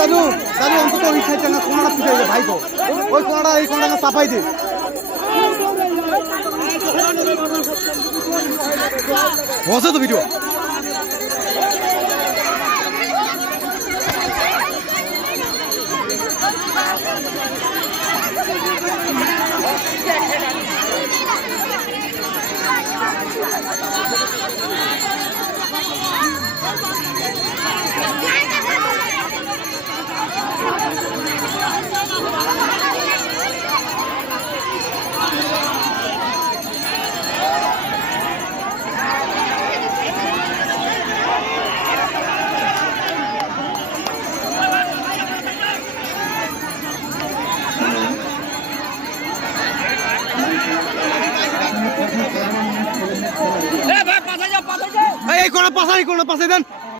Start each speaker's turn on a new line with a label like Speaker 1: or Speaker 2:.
Speaker 1: দাদু দাদু, অন্তত ওই সাইডটা না কোনাটা পিছিয়ে দে ভাই গো। ওই কোনাটা, এই কোনাটা চাপাই দে। বসে তো ভিডিও। এই এই পাশে কোনা পাশাই দেন।